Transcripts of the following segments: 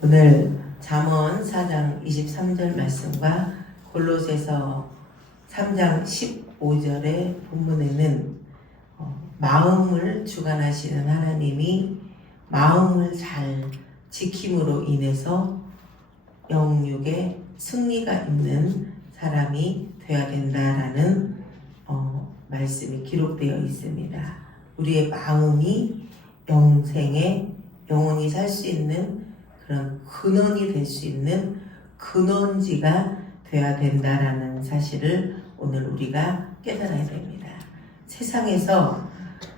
오늘 잠언 4장 23절 말씀과 골로새서 3장 15절의 본문에는 마음을 주관하시는 하나님이 마음을 잘 지킴으로 인해서 영육에 승리가 있는 사람이 되어야 된다라는 말씀이 기록되어 있습니다. 우리의 마음이 영생에 영원히 살 수 있는 그런 근원이 될 수 있는 근원지가 되어야 된다라는 사실을 오늘 우리가 깨달아야 됩니다. 세상에서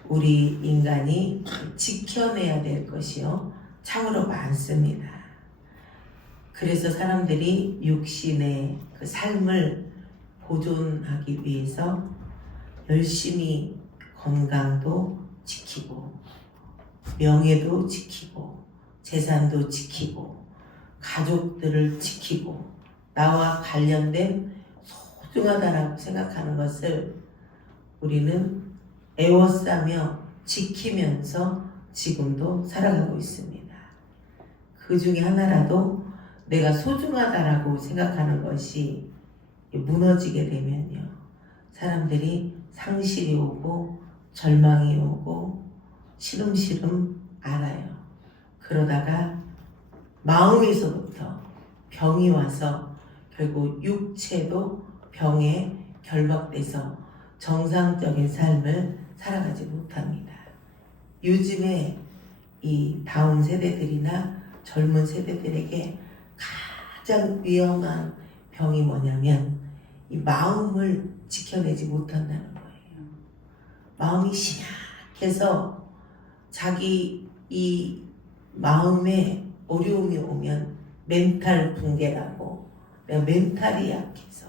우리 인간이 지켜내야 될 것이요 참으로 많습니다. 그래서 사람들이 육신의 그 삶을 보존하기 위해서 열심히 건강도 지키고 명예도 지키고 재산도 지키고 가족들을 지키고 나와 관련된 소중하다라고 생각하는 것을 우리는 애워싸며 지키면서 지금도 살아가고 있습니다. 그 중에 하나라도 내가 소중하다라고 생각하는 것이 무너지게 되면요, 사람들이 상실이 오고 절망이 오고 시름시름 앓아요. 그러다가 마음에서부터 병이 와서 결국 육체도 병에 결박돼서 정상적인 삶을 살아가지 못합니다. 요즘에 이 다운 세대들이나 젊은 세대들에게 가장 위험한 병이 뭐냐면 이 마음을 지켜내지 못한다는 거예요. 마음이 심약해서 자기 이 마음에 어려움이 오면 멘탈 붕괴라고, 내가 멘탈이 약해서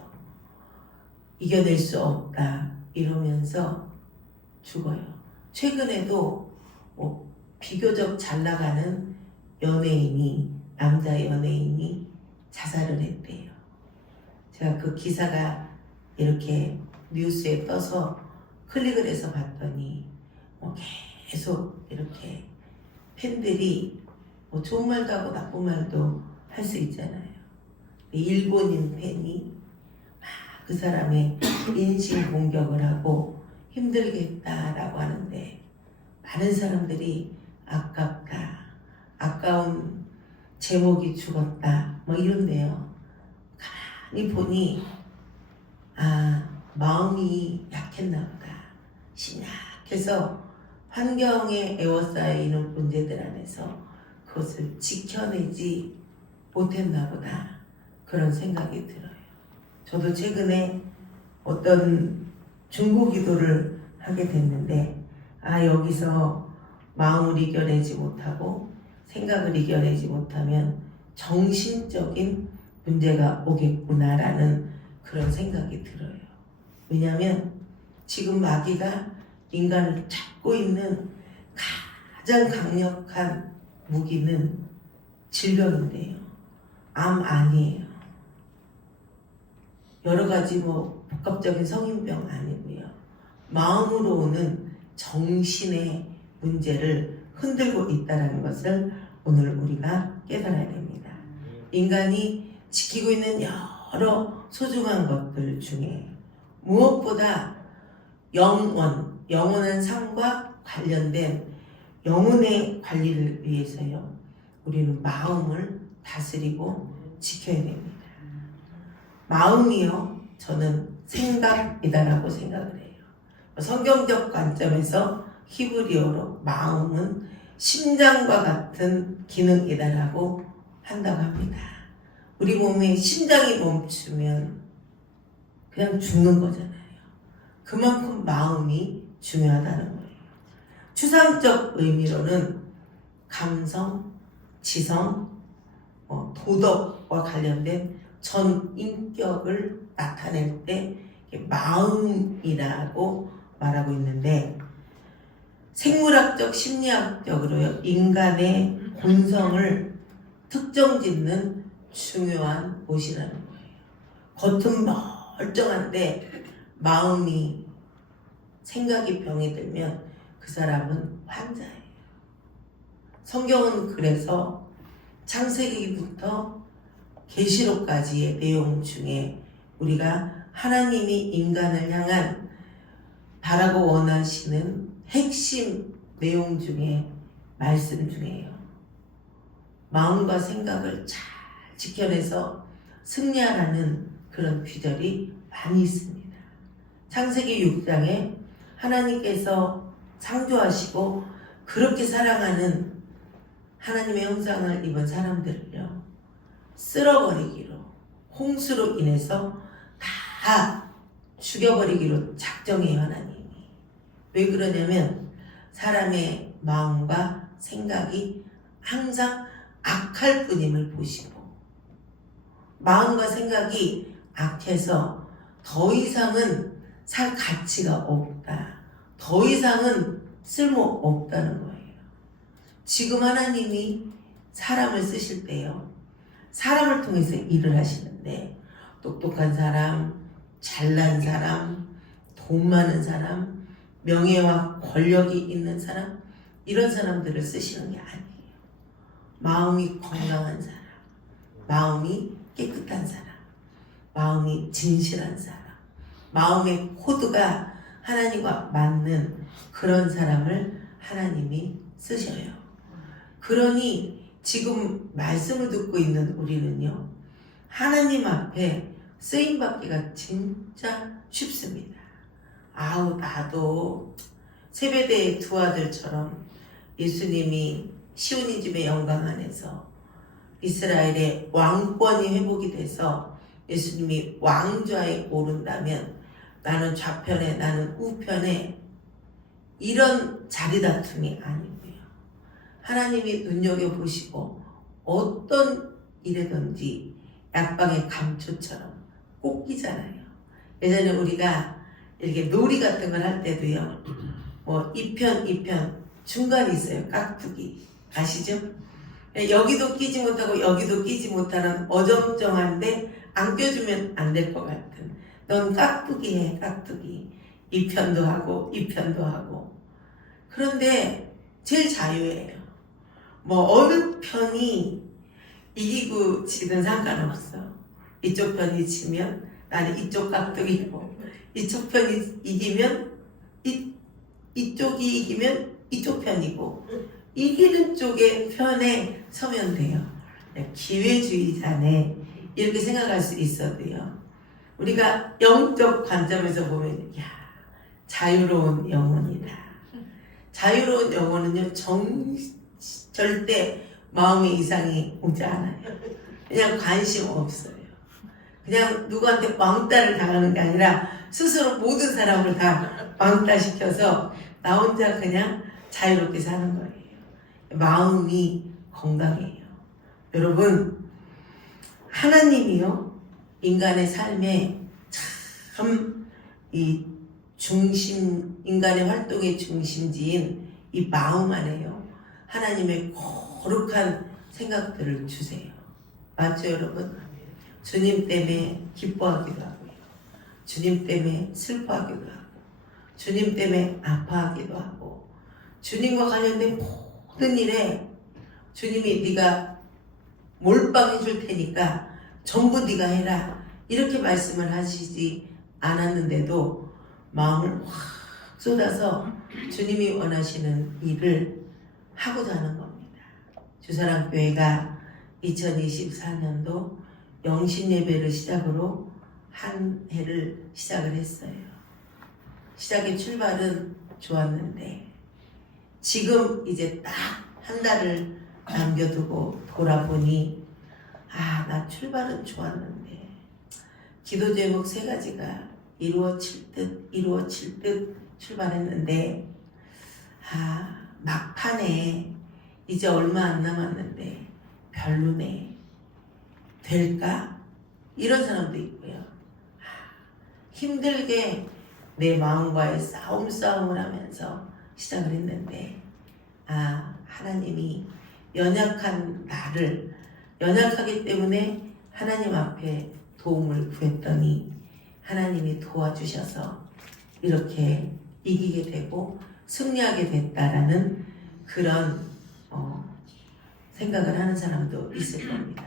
이겨낼 수 없다 이러면서 죽어요. 최근에도 비교적 잘 나가는 연예인이, 남자 연예인이 자살을 했대요. 제가 그 기사가 이렇게 뉴스에 떠서 클릭을 해서 봤더니 계속 이렇게 팬들이 좋은 말도 하고 나쁜 말도 할 수 있잖아요. 일본인 팬이 막 그 사람의 인신 공격을 하고 힘들겠다라고 하는데 많은 사람들이 아깝다, 아까운 제목이 죽었다 뭐 이런데요. 가만히 보니 마음이 약했나 보다. 심약해서 환경에 에워싸이는 문제들 안에서 그것을 지켜내지 못했나 보다, 그런 생각이 들어요. 저도 최근에 어떤 중보기도를 하게 됐는데 여기서 마음을 이겨내지 못하고 생각을 이겨내지 못하면 정신적인 문제가 오겠구나라는 그런 생각이 들어요. 왜냐하면 지금 마귀가 인간을 잡고 있는 가장 강력한 무기는 질병인데요. 암 아니에요. 여러 가지 복합적인 성인병 아니고요. 마음으로 오는 정신의 문제를 흔들고 있다는 것을 오늘 우리가 깨달아야 됩니다. 인간이 지키고 있는 여러 소중한 것들 중에 무엇보다 영원한 삶과 관련된 영혼의 관리를 위해서요, 우리는 마음을 다스리고 지켜야 됩니다. 마음이요, 저는 생각이다라고 생각을 해요. 성경적 관점에서 히브리어로 마음은 심장과 같은 기능이다라고 한다고 합니다. 우리 몸에 심장이 멈추면 그냥 죽는 거잖아요. 그만큼 마음이 중요하다는 거예요. 추상적 의미로는 감성, 지성, 도덕과 관련된 전 인격을 나타낼 때 마음이라고 말하고 있는데, 생물학적, 심리학적으로요, 인간의 본성을 특정짓는 중요한 곳이라는 거예요. 겉은 멀쩡한데 마음이, 생각이 병이 들면 그 사람은 환자예요. 성경은 그래서 창세기부터 계시록까지의 내용 중에 우리가 하나님이 인간을 향한 바라고 원하시는 핵심 내용 중에 말씀 중에요. 마음과 생각을 잘 지켜내서 승리하라는 그런 귀절이 많이 있습니다. 창세기 6장에 하나님께서 창조하시고 그렇게 사랑하는 하나님의 형상을 입은 사람들을요, 쓸어버리기로, 홍수로 인해서 다 죽여버리기로 작정해요, 하나님이. 왜 그러냐면 사람의 마음과 생각이 항상 악할 뿐임을 보시고, 마음과 생각이 악해서 더 이상은 살 가치가 없다, 더 이상은 쓸모 없다는 거예요. 지금 하나님이 사람을 쓰실 때요, 사람을 통해서 일을 하시는데 똑똑한 사람, 잘난 사람, 돈 많은 사람, 명예와 권력이 있는 사람, 이런 사람들을 쓰시는 게 아니에요. 마음이 건강한 사람, 마음이 깨끗한 사람, 마음이 진실한 사람, 마음의 코드가 하나님과 맞는 그런 사람을 하나님이 쓰셔요. 그러니 지금 말씀을 듣고 있는 우리는요, 하나님 앞에 쓰임받기가 진짜 쉽습니다. 아우, 나도 세베대의 두 아들처럼 예수님이 시온이 집의 영광 안에서 이스라엘의 왕권이 회복이 돼서 예수님이 왕좌에 오른다면 나는 좌편에, 나는 우편에, 이런 자리다툼이 아니고요. 하나님이 눈여겨보시고 어떤 일이든지 약방의 감초처럼 꼭 끼잖아요. 예전에 우리가 이렇게 놀이 같은 걸 할 때도요, 뭐 2편 중간이 있어요. 깍두기 아시죠? 여기도 끼지 못하고 여기도 끼지 못하는 어정쩡한데 안 껴주면 안 될 것 같은, 넌 깍두기 해, 깍두기. 2편도 하고 2편도 하고. 그런데 제일 자유예요. 뭐 어느 편이 이기고 지든 상관없어. 이쪽 편이 지면 나는 이쪽 깍두기고, 이쪽 편이 이기면 이쪽이 이기면 이쪽 편이고, 이기는 쪽의 편에 서면 돼요. 기회주의자네, 이렇게 생각할 수 있어도요, 우리가 영적 관점에서 보면, 야, 자유로운 영혼이다. 자유로운 영혼은요, 절대 마음의 이상이 오지 않아요. 그냥 관심 없어요. 그냥 누구한테 왕따를 당하는 게 아니라 스스로 모든 사람을 다 왕따시켜서 나 혼자 그냥 자유롭게 사는 거예요. 마음이 건강해요. 여러분, 하나님이요, 인간의 삶에 참 이 중심, 인간의 활동의 중심지인 이 마음 안에요, 하나님의 거룩한 생각들을 주세요. 맞죠, 여러분? 주님 때문에 기뻐하기도 하고요, 주님 때문에 슬퍼하기도 하고, 주님 때문에 아파하기도 하고, 주님과 관련된 모든 일에 주님이 네가 몰빵해 줄 테니까 전부 네가 해라, 이렇게 말씀을 하시지 않았는데도 마음을 확 쏟아서 주님이 원하시는 일을 하고자 하는 겁니다. 주사랑교회가 2024년도 영신예배를 시작으로 한 해를 시작을 했어요. 시작의 출발은 좋았는데 지금 이제 딱 한 달을 남겨두고 돌아보니, 아, 나 출발은 좋았는데 기도 제목 3가지가 이루어질 듯 출발했는데, 아, 막판에 이제 얼마 안 남았는데 별로네, 될까? 이런 사람도 있고요. 힘들게 내 마음과의 싸움을 하면서 시작을 했는데, 아, 하나님이 연약한 나를, 연약하기 때문에 하나님 앞에 도움을 구했더니 하나님이 도와주셔서 이렇게 이기게 되고 승리하게 됐다라는 그런 생각을 하는 사람도 있을 겁니다.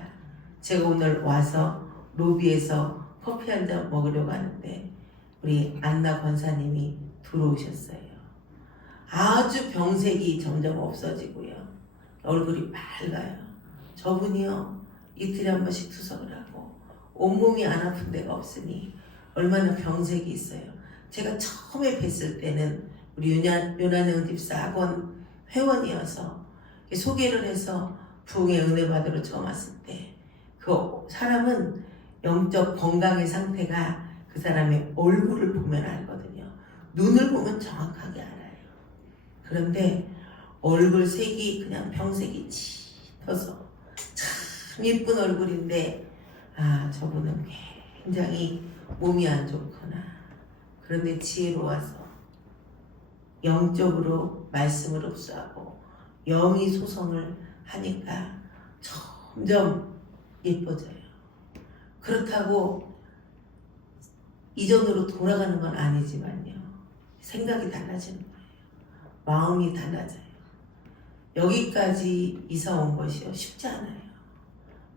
제가 오늘 와서 로비에서 커피 한 잔 먹으려고 하는데 우리 안나 권사님이 들어오셨어요. 아주 병색이 점점 없어지고요. 얼굴이 밝아요. 저분이요 이틀에 한 번씩 투석을 하고 온몸이 안 아픈 데가 없으니 얼마나 병색이 있어요. 제가 처음에 뵀을 때는 우리 요난영 집사 학원 회원이어서 소개를 해서 부흥의 은혜 받으러 처음 왔을 때 그 사람은 영적 건강의 상태가 그 사람의 얼굴을 보면 알거든요. 눈을 보면 정확하게 알아요. 그런데 얼굴 색이 그냥 병색이 짙어서 참 예쁜 얼굴인데 저분은 굉장히 몸이 안 좋구나. 그런데 지혜로워서 영적으로 말씀을 흡수하고 영이 소성을 하니까 점점 예뻐져요. 그렇다고 이전으로 돌아가는 건 아니지만요. 생각이 달라지는 거예요. 마음이 달라져요. 여기까지 이사 온 것이요 쉽지 않아요.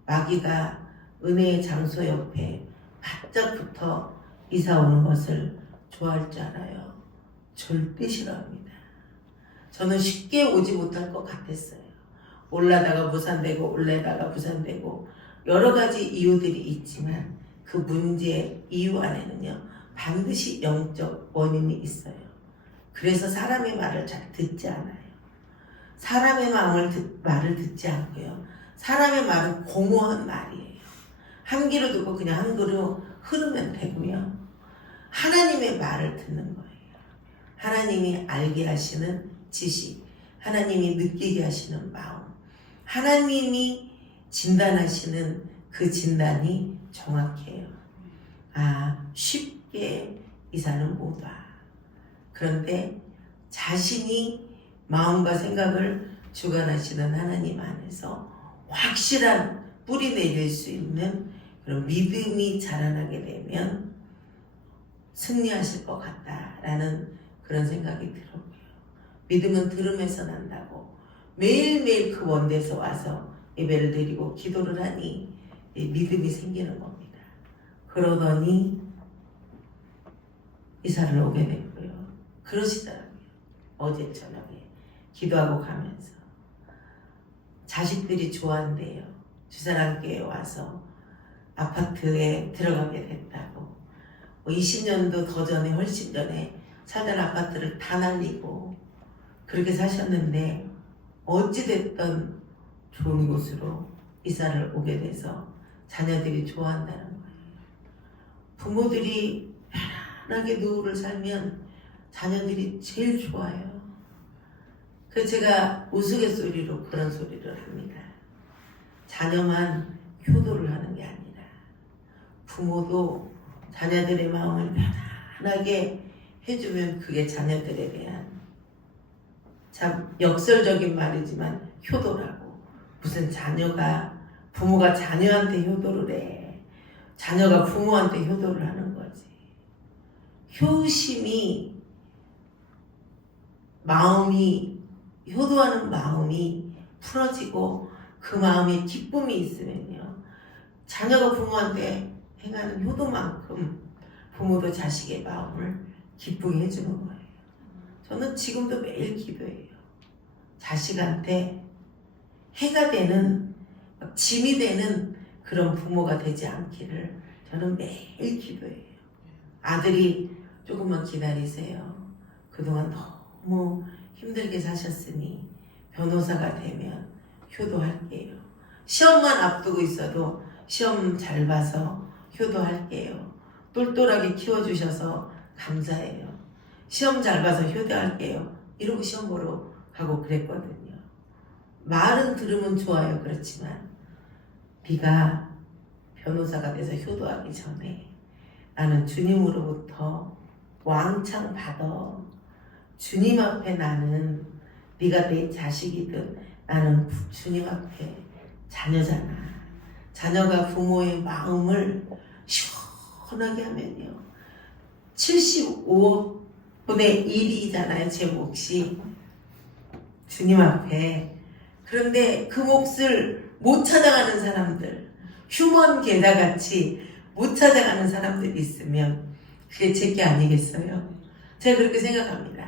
마귀가 은혜의 장소 옆에 바짝 붙어 이사 오는 것을 좋아할 줄 알아요. 절대 싫어합니다. 저는 쉽게 오지 못할 것 같았어요. 올라다가 무산되고 올라다가 무산되고 여러 가지 이유들이 있지만 그 문제 이유 안에는요 반드시 영적 원인이 있어요. 그래서 사람의 말을 잘 듣지 않아요. 사람의 말을 듣지 않고요. 사람의 말은 공허한 말이에요. 한 귀로 듣고 그냥 한 귀로 흐르면 되고요. 하나님의 말을 듣는 거예요. 하나님이 알게 하시는 지식, 하나님이 느끼게 하시는 마음, 하나님이 진단하시는 그 진단이 정확해요. 쉽게 이사는 못 와. 그런데 자신이 마음과 생각을 주관하시는 하나님 안에서 확실한 뿌리 내릴 수 있는 그런 믿음이 자라나게 되면 승리하실 것 같다라는 그런 생각이 들었고요. 믿음은 들음에서 난다고 매일매일 그 원대에서 와서 예배를 드리고 기도를 하니 믿음이 생기는 겁니다. 그러더니 이사를 오게 됐고요. 그러시더라고요. 어제 저녁에 기도하고 가면서 자식들이 좋아한대요. 주사랑교회에 와서 아파트에 들어가게 됐다고. 20년도 더 전에 훨씬 전에 살던 아파트를 다 날리고 그렇게 사셨는데 어찌됐든 좋은 곳으로 이사를 오게 돼서 자녀들이 좋아한다는 거예요. 부모들이 편안하게 노후를 살면 자녀들이 제일 좋아요. 그래서 제가 우스갯소리로 그런 소리를 합니다. 자녀만 효도를 하는 게 아니라 부모도 자녀들의 마음을 편안하게 해주면 그게 자녀들에 대한 참 역설적인 말이지만 효도라고. 무슨 부모가 자녀한테 효도를 해. 자녀가 부모한테 효도를 하는 거지. 효심이 효도하는 마음이 풀어지고 그 마음에 기쁨이 있으면요. 자녀가 부모한테 행하는 효도만큼 부모도 자식의 마음을 기쁘게 해주는 거예요. 저는 지금도 매일 기도해요. 자식한테 해가 되는, 짐이 되는 그런 부모가 되지 않기를 저는 매일 기도해요. 아들이 조금만 기다리세요. 그동안 너무 힘들게 사셨으니 변호사가 되면 효도할게요. 시험만 앞두고 있어도 시험 잘 봐서 효도할게요. 똘똘하게 키워주셔서 감사해요. 시험 잘 봐서 효도할게요. 이러고 시험 보러 가고 그랬거든요. 말은 들으면 좋아요. 그렇지만 네가 변호사가 돼서 효도하기 전에 나는 주님으로부터 왕창 받아. 주님 앞에 나는 네가 내 자식이든 나는 주님 앞에 자녀잖아. 자녀가 부모의 마음을 시원하게 하면요. 75억 분의 1이잖아요. 제 몫이. 주님 앞에 그런데 그 몫을 못 찾아가는 사람들, 휴먼 게다같이 못 찾아가는 사람들이 있으면 그게 제게 아니겠어요? 제가 그렇게 생각합니다.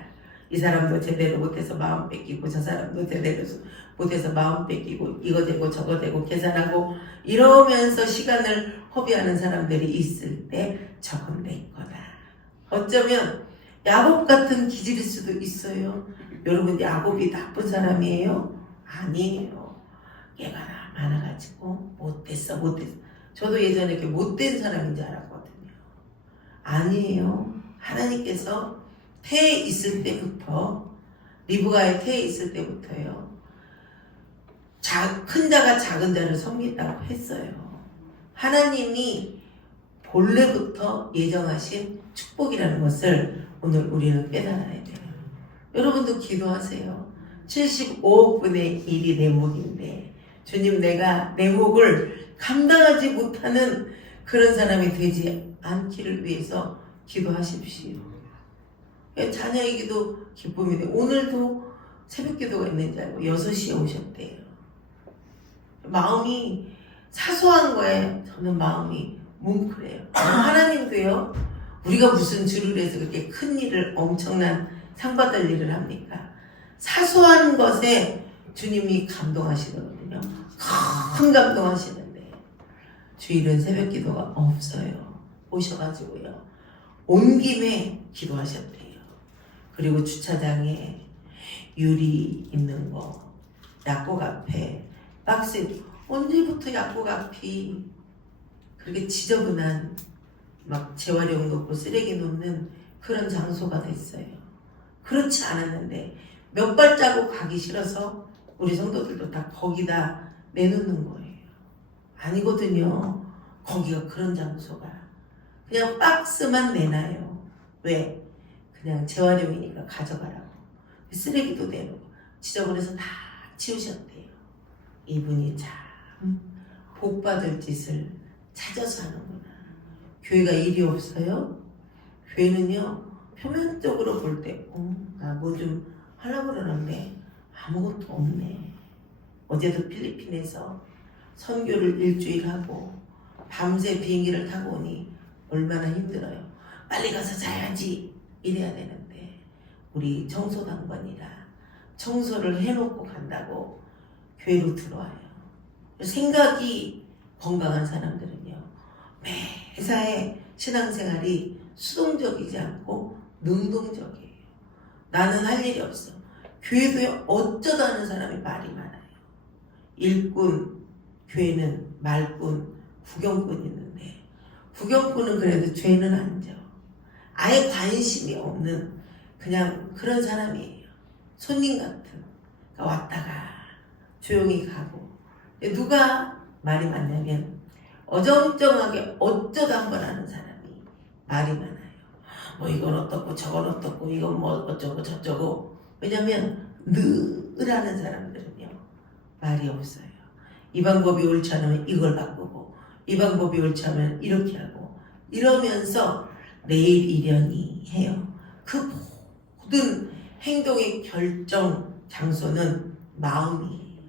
이 사람도 제대로 못해서 마음 뺏기고 저 사람도 제대로 못해서 마음 뺏기고 이거 되고 저거 되고 계산하고 이러면서 시간을 허비하는 사람들이 있을 때 저건 내 거다. 어쩌면 야곱 같은 기질일 수도 있어요. 여러분 야곱이 나쁜 사람이에요? 아니에요. 얘가 많아가지고 못됐어. 저도 예전에 이렇게 못된 사람인 줄 알았거든요. 아니에요. 하나님께서 태에 있을 때부터, 리브가의 태에 있을 때부터요, 큰 자가 작은 자를 섬긴다고 했어요. 하나님이 본래부터 예정하신 축복이라는 것을 오늘 우리는 깨달아야 돼요. 여러분도 기도하세요. 75억 분의 1이 내 목인데 주님, 내가 내 목을 감당하지 못하는 그런 사람이 되지 않기를 위해서 기도하십시오. 자녀이기도 기쁨이 돼요. 오늘도 새벽 기도가 있는 줄 알고 6시에 오셨대요. 마음이 사소한 거에 저는 마음이 뭉클해요. 하나님도요, 우리가 무슨 줄을 해서 그렇게 큰 일을, 엄청난 상 받을 일을 합니까? 사소한 것에 주님이 감동하시거든요. 큰 감동하시는데 주일은 새벽 기도가 없어요. 오셔가지고요, 온 김에 기도하셨대요. 그리고 주차장에 유리 있는 거, 약국 앞에 박스, 언제부터 약국 앞이 그렇게 지저분한 막 재활용 놓고 쓰레기 놓는 그런 장소가 됐어요. 그렇지 않았는데 몇 발자국 가기 싫어서 우리 성도들도 다 거기다 내놓는 거예요. 아니거든요. 거기가 그런 장소가. 그냥 박스만 내놔요. 왜? 그냥 재활용이니까 가져가라고. 쓰레기도 내놓고 지저분해서 다 치우셨대요. 이분이 참 복받을 짓을 찾아서 하는구나. 교회가 일이 없어요? 교회는요, 표면적으로 볼 때 나 뭐 좀 하려고 그러는데 아무것도 없네. 어제도 필리핀에서 선교를 일주일 하고 밤새 비행기를 타고 오니 얼마나 힘들어요. 빨리 가서 자야지 이래야 되는데 우리 청소당번이라 청소를 해놓고 간다고 교회로 들어와요. 생각이 건강한 사람들은요, 매사에 신앙생활이 수동적이지 않고 능동적이에요. 나는 할 일이 없어. 교회도요, 어쩌다 하는 사람이 말이 많아요. 일꾼, 교회는 말꾼, 구경꾼 있는데 구경꾼은 그래도 죄는 안 져. 아예 관심이 없는 그냥 그런 사람이에요. 손님 같은. 그러니까 왔다가 조용히 가고. 누가 말이 많냐면 어정쩡하게 어쩌다 한 번 하는 사람이 말이 많아요. 뭐 이건 어떻고 저건 어떻고 이건 뭐 어쩌고 저쩌고. 왜냐면 늘 하는 사람들은요, 말이 없어요. 이 방법이 옳지 않으면 이걸 바꾸고 이 방법이 옳지 않으면 이렇게 하고 이러면서 내일 이련이 해요. 그 모든 행동의 결정 장소는 마음이에요.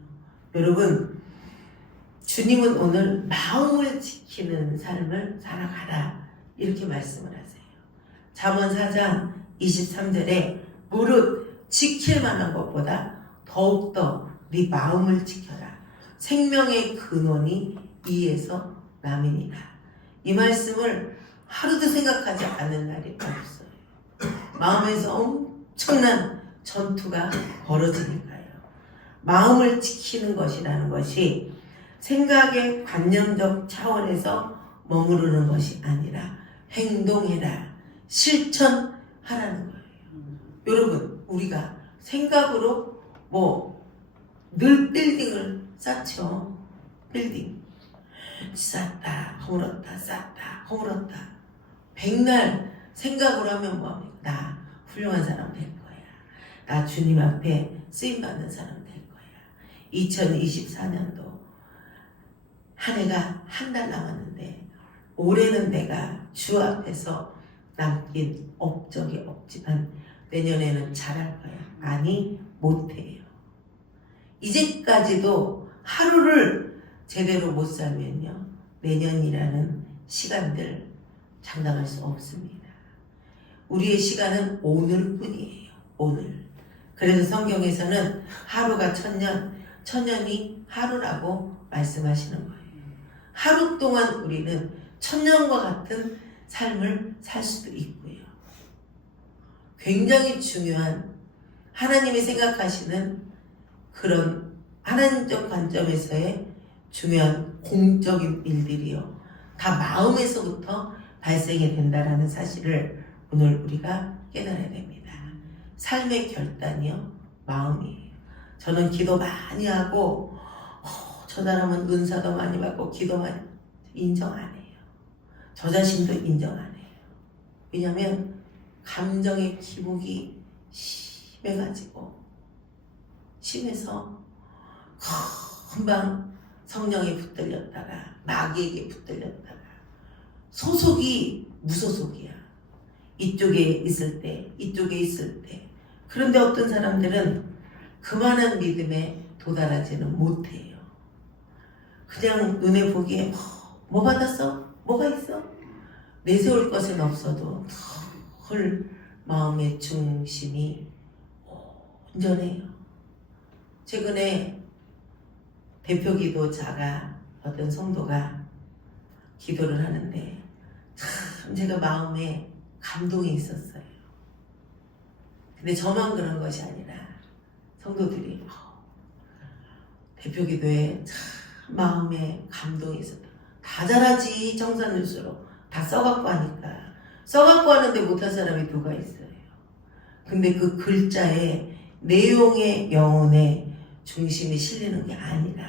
여러분, 주님은 오늘 마음을 지키는 삶을 살아가라 이렇게 말씀을 하세요. 잠언 4장 23절에 무릇 지킬 만한 것보다 더욱더 네 마음을 지켜라. 생명의 근원이 이에서 남이니라. 이 말씀을 하루도 생각하지 않는 날이 없어요. 마음에서 엄청난 전투가 벌어지니까요. 마음을 지키는 것이라는 것이 생각의 관념적 차원에서 머무르는 것이 아니라 행동해라, 실천하라는 거예요. 여러분, 우리가 생각으로 늘 빌딩을 쌓죠. 빌딩 쌓다 허물었다 쌓다 허물었다. 백날 생각으로 하면 뭐합니까? 나 훌륭한 사람 될 거야. 나 주님 앞에 쓰임받는 사람 될 거야. 2024년도 한 해가 한 달 남았는데 올해는 내가 주 앞에서 남긴 업적이 없지만 내년에는 잘할 거야. 아니, 못해요. 이제까지도 하루를 제대로 못 살면요, 내년이라는 시간들 장담할 수 없습니다. 우리의 시간은 오늘뿐이에요. 오늘. 그래서 성경에서는 하루가 천년, 천년이 하루라고 말씀하시는 거예요. 하루 동안 우리는 천년과 같은 삶을 살 수도 있고요. 굉장히 중요한 하나님이 생각하시는 그런 하나님적 관점에서의 중요한 공적인 일들이요, 다 마음에서부터 발생이 된다라는 사실을 오늘 우리가 깨달아야 됩니다. 삶의 결단이요, 마음이에요. 저는 기도 많이 하고 저 사람은 은사도 많이 받고 기도 많이, 인정 안 해요. 저 자신도 인정 안 해요. 왜냐하면 감정의 기복이 심해서 금방 성령에 붙들렸다가 마귀에게 붙들렸다가 소속이 무소속이야. 이쪽에 있을 때, 이쪽에 있을 때. 그런데 어떤 사람들은 그만한 믿음에 도달하지는 못해요. 그냥 눈에 보기에 뭐 받았어? 뭐가 있어? 내세울 것은 없어도 늘 마음의 중심이 온전해요. 최근에 대표기도자가 어떤 성도가 기도를 하는데 참 제가 마음에 감동이 있었어요. 근데 저만 그런 것이 아니라 성도들이 대표기도에 참 마음에 감동이 있었다. 다 잘하지, 청산일수록 다 써갖고 하니까. 써갖고 하는데 못한 사람이 누가 있어요. 근데 그 글자에 내용의 영혼에 중심이 실리는 게 아니라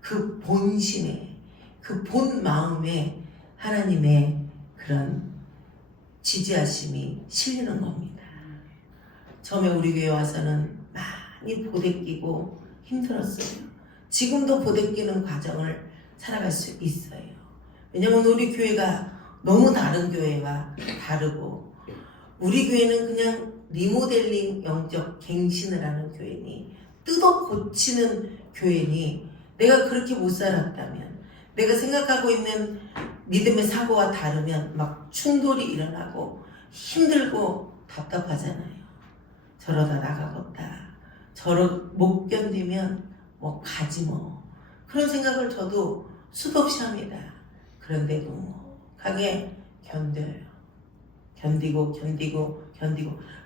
그 본심에, 그 본 마음에 하나님의 그런 지지하심이 실리는 겁니다. 처음에 우리 교회 와서는 많이 보대끼고 힘들었어요. 지금도 보대끼는 과정을 살아갈 수 있어요. 왜냐면 우리 교회가 너무 다른 교회와 다르고, 우리 교회는 그냥 리모델링 영적 갱신을 하는 교회니, 뜯어 고치는 교회니, 내가 그렇게 못 살았다면, 내가 생각하고 있는 믿음의 사고와 다르면 막 충돌이 일어나고 힘들고 답답하잖아요. 저러다 나가겠다, 저러 못 견디면 뭐 가지 뭐, 그런 생각을 저도 수도 없이 합니다. 그런데도 묵묵하게 견뎌요. 견디고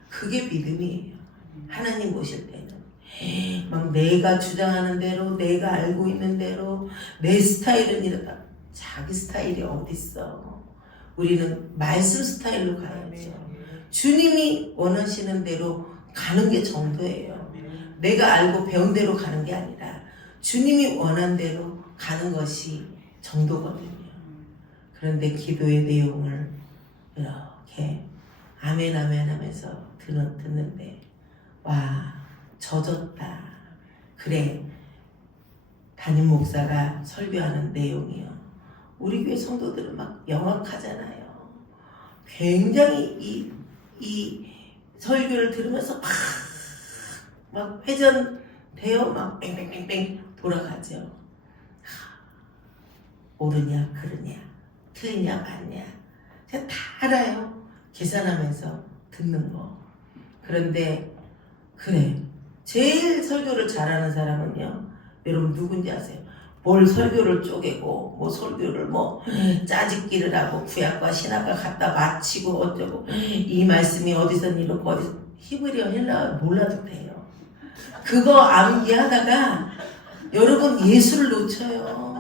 그게 믿음이에요. 하나님 보실 때는 막 내가 주장하는 대로, 내가 알고 있는 대로, 내 스타일은 이렇다. 자기 스타일이 어딨어. 우리는 말씀 스타일로 가야죠. 주님이 원하시는 대로 가는 게 정도예요. 내가 알고 배운 대로 가는 게 아니라 주님이 원한 대로 가는 것이 정도거든요. 그런데 기도의 내용을 이렇게 아멘 아멘 하면서 듣는데 와, 젖었다. 그래, 담임 목사가 설교하는 내용이요, 우리 교회 성도들은 막 영악하잖아요. 굉장히 이 설교를 들으면서 막 회전되어 막 뺑뺑뺑뺑 돌아가죠. 옳으냐 그르냐, 틀리냐 맞냐, 제가 다 알아요. 계산하면서 듣는 거. 그런데 그래, 제일 설교를 잘하는 사람은요, 여러분 누군지 아세요? 뭘 설교를 쪼개고 뭐 설교를 뭐 짜집기를 하고 구약과 신약과 갖다 맞히고 어쩌고, 이 말씀이 어디서 이렇고 어디서, 히브리어 헬라어 몰라도 돼요. 그거 암기하다가 여러분 예수를 놓쳐요.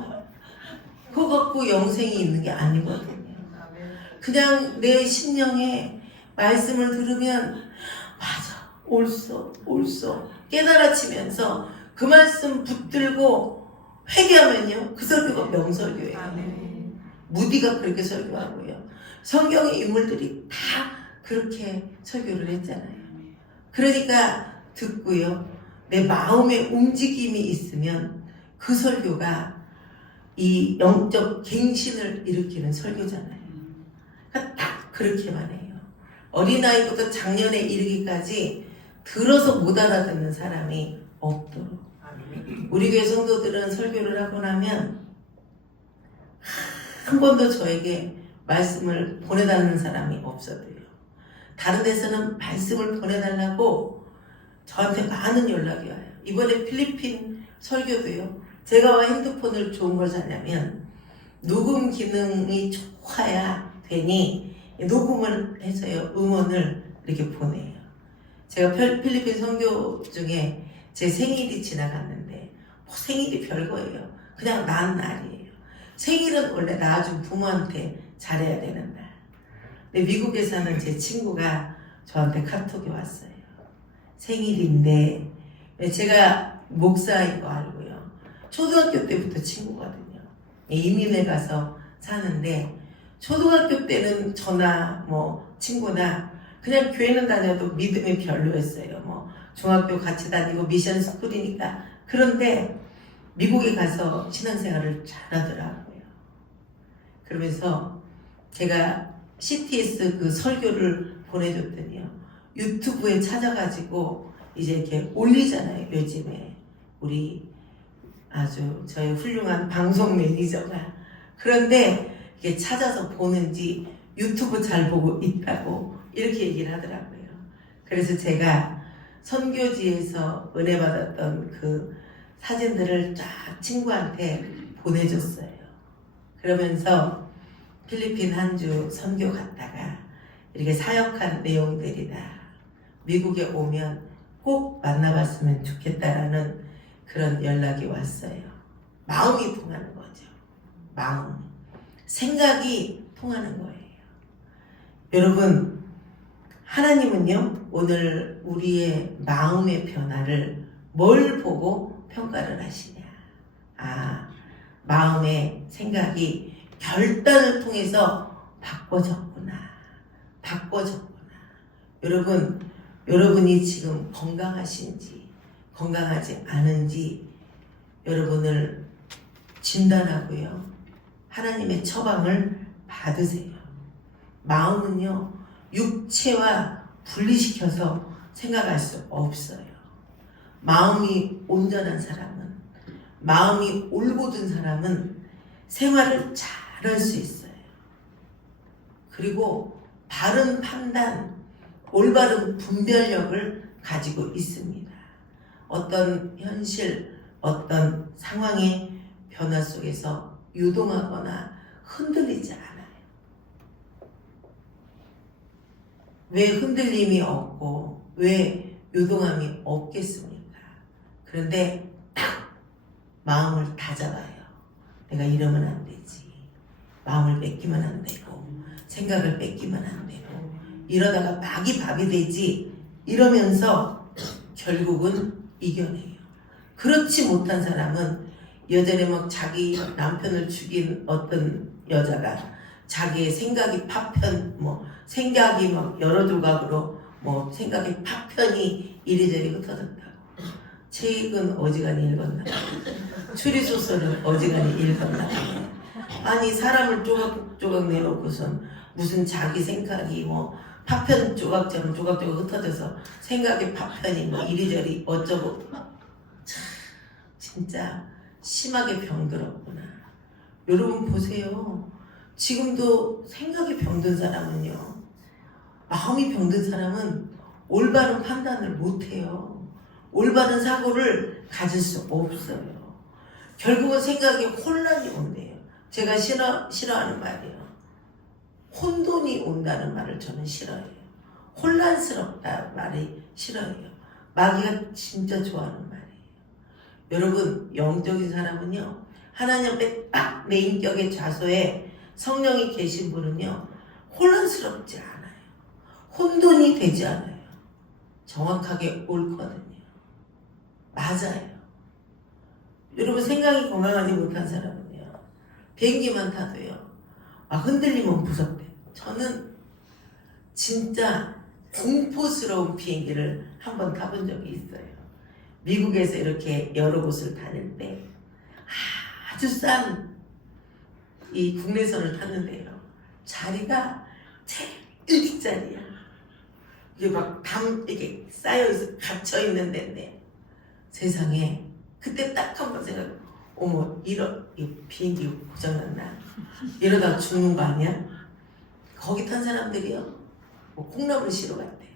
그거 갖고 영생이 있는 게 아니거든요. 그냥 내 심령에 말씀을 들으면 맞아, 옳소 깨달아지면서 그 말씀 붙들고 회개하면요, 그 설교가 명설교예요. 무디가 그렇게 설교하고요, 성경의 인물들이 다 그렇게 설교를 했잖아요. 그러니까 듣고요, 내 마음의 움직임이 있으면 그 설교가 이 영적 갱신을 일으키는 설교잖아요. 그러니까 딱 그렇게만 해요. 어린아이부터 장년에 이르기까지 들어서 못 알아듣는 사람이 없도록 우리 교회 성도들은 설교를 하고 나면 한 번도 저에게 말씀을 보내달라는 사람이 없어도요. 다른 데서는 말씀을 보내달라고 저한테 많은 연락이 와요. 이번에 필리핀 설교도요. 제가 왜 핸드폰을 좋은 걸 사냐면 녹음 기능이 좋아야 되니 녹음을 해서요. 음원을 이렇게 보내요. 제가 필리핀 선교 중에 제 생일이 지나갔는데 뭐 생일이 별거예요. 그냥 난 날이에요. 생일은 원래 낳아준 부모한테 잘해야 되는 날. 근데 미국에 사는 제 친구가 저한테 카톡이 왔어요. 생일인데 제가 목사인 거 알고요. 초등학교 때부터 친구거든요. 이민에 가서 사는데 초등학교 때는 저나 뭐 친구나 그냥 교회는 다녀도 믿음이 별로였어요. 뭐 중학교 같이 다니고 미션 스쿨이니까. 그런데 미국에 가서 신앙생활을 잘하더라고요. 그러면서 제가 CTS 그 설교를 보내줬더니요. 유튜브에 찾아가지고 이제 이렇게 올리잖아요. 요즘에 우리 아주 저희 훌륭한 방송 매니저가. 그런데 이게 찾아서 보는지 유튜브 잘 보고 있다고 이렇게 얘기를 하더라고요. 그래서 제가 선교지에서 은혜 받았던 그 사진들을 쫙 친구한테 보내줬어요. 그러면서 필리핀 한 주 선교 갔다가 이렇게 사역한 내용들이다. 미국에 오면 꼭 만나봤으면 좋겠다라는 그런 연락이 왔어요. 마음이 통하는 거죠. 마음. 생각이 통하는 거예요. 여러분, 하나님은요, 오늘 우리의 마음의 변화를 뭘 보고 평가를 하시냐. 마음의 생각이 결단을 통해서 바꿔졌구나. 여러분이 지금 건강하신지, 건강하지 않은지 여러분을 진단하고요. 하나님의 처방을 받으세요. 마음은요, 육체와 분리시켜서 생각할 수 없어요. 마음이 온전한 사람은, 마음이 올곧은 사람은 생활을 잘할 수 있어요. 그리고 바른 판단, 올바른 분별력을 가지고 있습니다. 어떤 현실, 어떤 상황의 변화 속에서 유동하거나 흔들리지 않아요. 왜 흔들림이 없고 왜 유동함이 없겠습니까? 그런데 딱 마음을 다잡아요. 내가 이러면 안 되지. 마음을 뺏기면 안 되고 생각을 뺏기면 안 되고 이러다가 막이 밥이 되지 이러면서 결국은 이겨내요. 그렇지 못한 사람은 예전에 막 자기 남편을 죽인 어떤 여자가 자기의 생각이 파편, 생각이 막 여러 조각으로 생각이 파편이 이리저리 흩어졌다고. 책은 어지간히 읽었나 봐요. 추리소설은 어지간히 읽었나 봐요. 아니 사람을 조각조각 내놓고선 무슨 자기 생각이 파편 조각처럼 조각조각 흩어져서 생각의 파편이 이리저리 어쩌고 참 진짜 심하게 병들었구나. 여러분 보세요. 지금도 생각이 병든 사람은요. 마음이 병든 사람은 올바른 판단을 못해요. 올바른 사고를 가질 수 없어요. 결국은 생각에 혼란이 온대요. 제가 싫어하는 말이에요. 혼돈이 온다는 말을 저는 싫어해요. 혼란스럽다 말이 싫어해요. 마귀가 진짜 좋아하는 말이에요. 여러분 영적인 사람은요. 하나님 앞에 딱 내 인격의 좌소에 성령이 계신 분은요. 혼란스럽지 않아요. 혼돈이 되지 않아요. 정확하게 옳거든요. 맞아요. 여러분 생각이 건강하지 못한 사람은요. 비행기만 타도요. 흔들리면 무섭대요. 저는 진짜 공포스러운 비행기를 한번 타본 적이 있어요. 미국에서 이렇게 여러 곳을 다닐 때 아주 싼 이 국내선을 탔는데요. 자리가 제일 뒷자리야. 이게 이게 쌓여있어 갇혀있는 데인데 세상에 그때 딱 한 번 생각, 어머, 이 비행기 고장났나? 이러다 죽는 거 아니야? 거기 탄 사람들이요, 뭐 콩나물 씌러 갔대.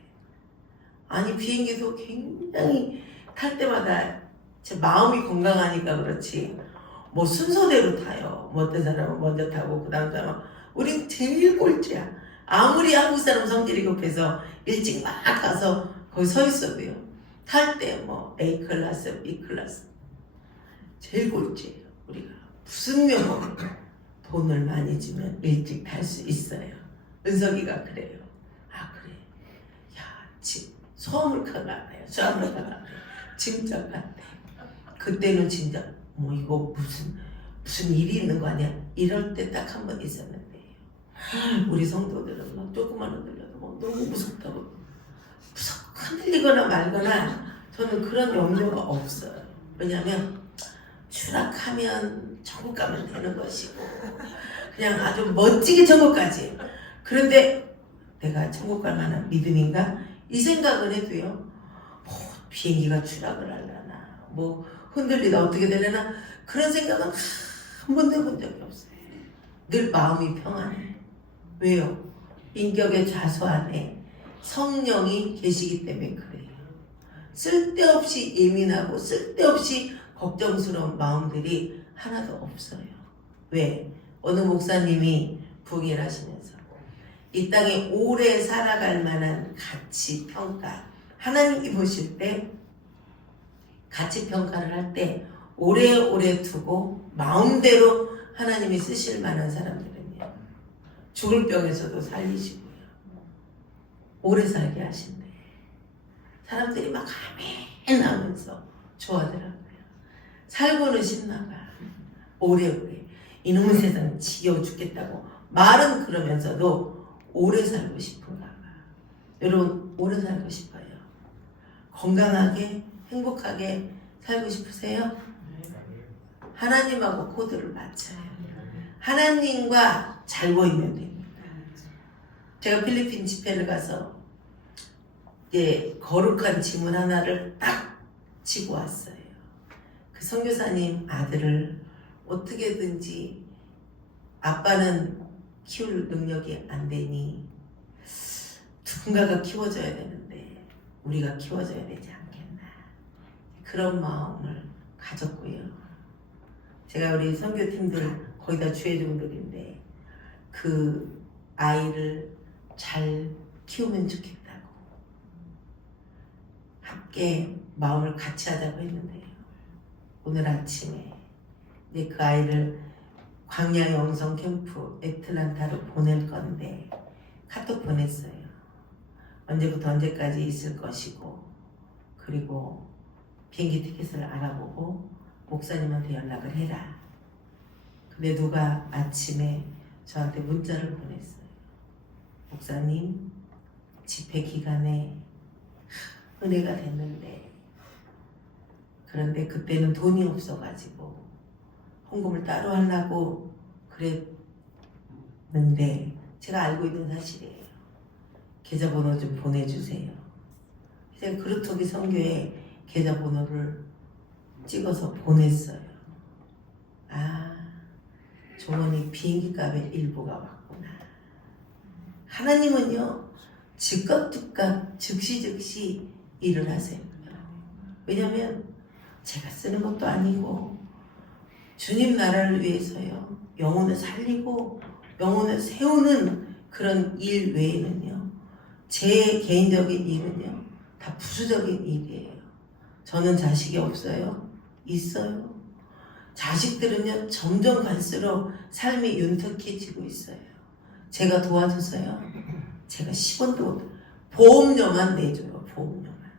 아니, 비행기도 굉장히 탈 때마다 제 마음이 건강하니까 그렇지, 뭐 순서대로 타요. 뭐 어떤 사람은 먼저 타고 그 다음 사람은, 우린 제일 꼴찌야. 아무리 한국 사람 성질이 급해서 일찍 막 가서 거기 서 있어도요, 탈 때 뭐 A 클래스, B 클래스 제일 꼴찌예요. 우리가 무슨 명목으로 돈을 많이 주면 일찍 탈 수 있어요. 은석이가 그래요. 아 그래, 야 소아몰카 같아요. 소아몰카 같아요. 진짜 같아. 그때는 진짜 뭐 이거 무슨 일이 있는 거 아니야? 이럴 때 딱 한 번 있었는데, 우리 성도들은 막 조그만 흔들려도 막 너무 무섭다고, 흔들리거나 말거나 저는 그런 염려가 없어요. 왜냐하면 추락하면 천국 가면 되는 것이고, 그냥 아주 멋지게 천국 가지. 그런데 내가 천국 갈 만한 믿음인가? 이 생각을 해도요, 뭐 비행기가 추락을 하려나, 뭐 흔들리다 어떻게 되려나, 그런 생각은 한 번도 해본 적이 없어요. 늘 마음이 평안해. 왜요? 인격의 좌소 안에 성령이 계시기 때문에 그래요. 쓸데없이 예민하고 쓸데없이 걱정스러운 마음들이 하나도 없어요. 왜? 어느 목사님이 부인하시면서 이 땅에 오래 살아갈 만한 가치 평가, 하나님이 보실 때 가치 평가를 할 때 오래오래 두고 마음대로 하나님이 쓰실 만한 사람들은요, 죽을 병에서도 살리시고요, 오래 살게 하신대. 사람들이 막 아멘 하면서 좋아하더라고요. 살고는 싶나봐. 오래오래. 이놈의 세상 지겨워 죽겠다고 말은 그러면서도 오래 살고 싶은가 봐. 여러분, 오래 살고 싶어요? 건강하게 행복하게 살고 싶으세요? 하나님하고 코드를 맞춰요. 하나님과 잘 보이면 됩니다. 제가 필리핀 집회를 가서 이제 거룩한 지문 하나를 딱 지고 왔어요. 그 선교사님 아들을 어떻게든지, 아빠는 키울 능력이 안 되니 누군가가 키워줘야 되는데 우리가 키워줘야 되지 않겠나, 그런 마음을 가졌고요. 제가 우리 선교팀들 거의 다 주회종들인데 그 아이를 잘 키우면 좋겠다고 함께 마음을 같이 하자고 했는데요, 오늘 아침에 이제 그 아이를 광야 영성 캠프 애틀란타로 보낼 건데 카톡 보냈어요. 언제부터 언제까지 있을 것이고, 그리고 비행기 티켓을 알아보고 목사님한테 연락을 해라. 근데 누가 아침에 저한테 문자를 보냈어요. 목사님, 집회 기간에 은혜가 됐는데, 그런데 그때는 돈이 없어가지고 헌금을 따로 하려고 그랬는데 제가 알고 있는 사실이에요. 계좌번호 좀 보내주세요. 제가 그루터기 선교에 계좌번호를 찍어서 보냈어요. 아, 조원이 비행기 값의 일부가 왔구나. 하나님은요, 즉각 즉시 일을 하세요. 왜냐면 제가 쓰는 것도 아니고 주님 나라를 위해서요, 영혼을 살리고 영혼을 세우는 그런 일 외에는요, 제 개인적인 일은요 다 부수적인 일이에요. 저는 자식이 없어요? 있어요. 자식들은요 점점 갈수록 삶이 윤택해지고 있어요. 제가 도와줘서요, 제가 10원도 보험료만 내줘요. 보험료만.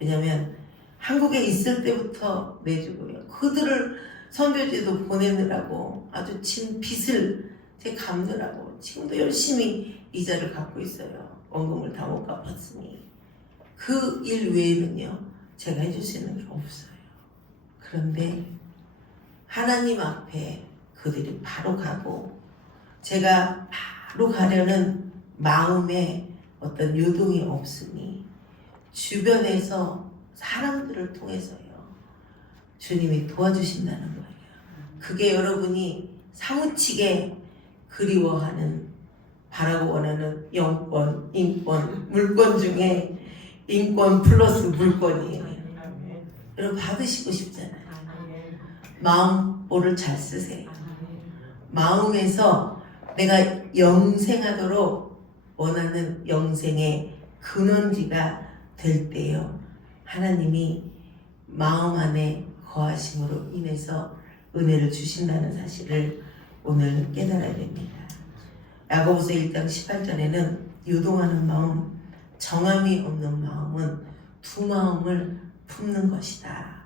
왜냐면 한국에 있을 때부터 내주고요, 그들을 선교지도 보내느라고 아주 진 빚을 제 갚느라고 지금도 열심히 이자를 갚고 있어요. 원금을 다 못 갚았으니. 그 일 외에는요 제가 해줄 수 있는 게 없어요. 그런데 하나님 앞에 그들이 바로 가고, 제가 바로 가려는 마음에 어떤 요동이 없으니 주변에서 사람들을 통해서요 주님이 도와주신다는 거예요. 그게 여러분이 사무치게 그리워하는, 바라고 원하는 영권, 인권, 물권 중에 인권 플러스 물권이에요. 여러분 받으시고 싶잖아요. 마음보를 잘 쓰세요. 마음에서 내가 영생하도록 원하는 영생의 근원지가 될 때요, 하나님이 마음 안에 거하심으로 인해서 은혜를 주신다는 사실을 오늘 깨달아야 됩니다. 야고보서 1장 18절에는 유동하는 마음, 정함이 없는 마음은 두 마음을 품는 것이다.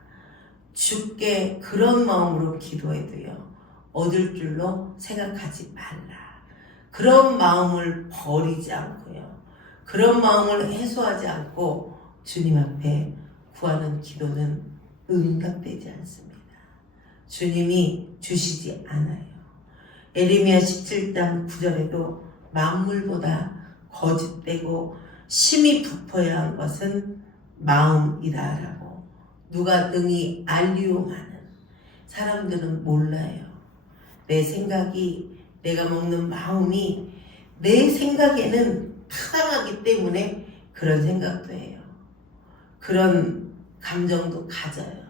주께 그런 마음으로 기도해도요, 얻을 줄로 생각하지 말라. 그런 마음을 버리지 않고요, 그런 마음을 해소하지 않고 주님 앞에 구하는 기도는 응답되지 않습니다. 주님이 주시지 않아요. 에레미야 17장 9절에도 만물보다 거짓되고 심히 부패해야 한 것은 마음이다라고, 누가 능히 알리용하는 사람들은 몰라요. 내 생각이, 내가 먹는 마음이 내 생각에는 타당하기 때문에 그런 생각도 해요. 그런 감정도 가져요.